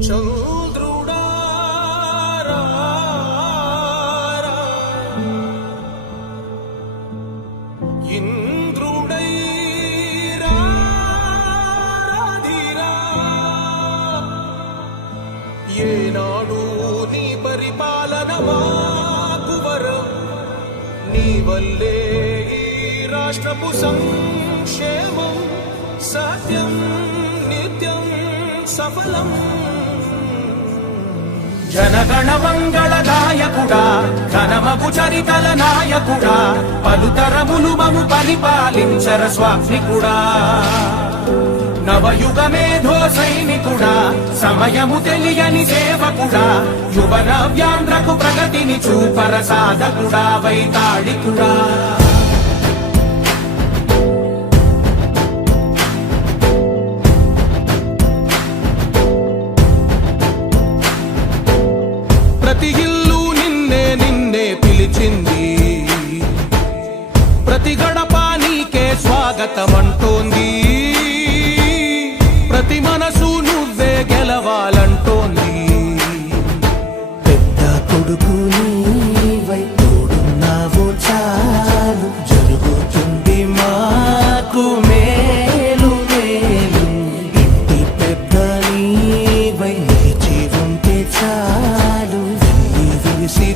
చంద్రుడా ఇంద్రుడై రాధిరా ఏనాడు నీ పరిపాలన మాకు వరం నీ వల్లే ఈ రాష్ట్రపు సంక్షేమం సత్యం నిత్యం సఫలం జనగణ మంగళ నాయకుడా ఘనమగు చరితల నాయకుడా పలుతరములు మము పరిపాలించర స్వామికుడా నవయుగ మేధో సైనికుడా సమయము తెలియని సేవకుడా యువన వ్యాంధ్రకు ప్రగతిని చూపర సాధకుడా వైతాళికుడా ప్రతి ఇల్లు నిన్నే నిన్నే పిలిచింది ప్రతి గడప నీకే స్వాగతమంటోంది ప్రతి మనసు నువ్వే గెలవాలంటోంది పెద్ద కొడుకు నీవై తోడున్నావు చాలు జరుగుతుంది మాకు మేలు మేలు ఇంటి పెద్ద నీవై నిలిచి ఉంటే చాలు విసి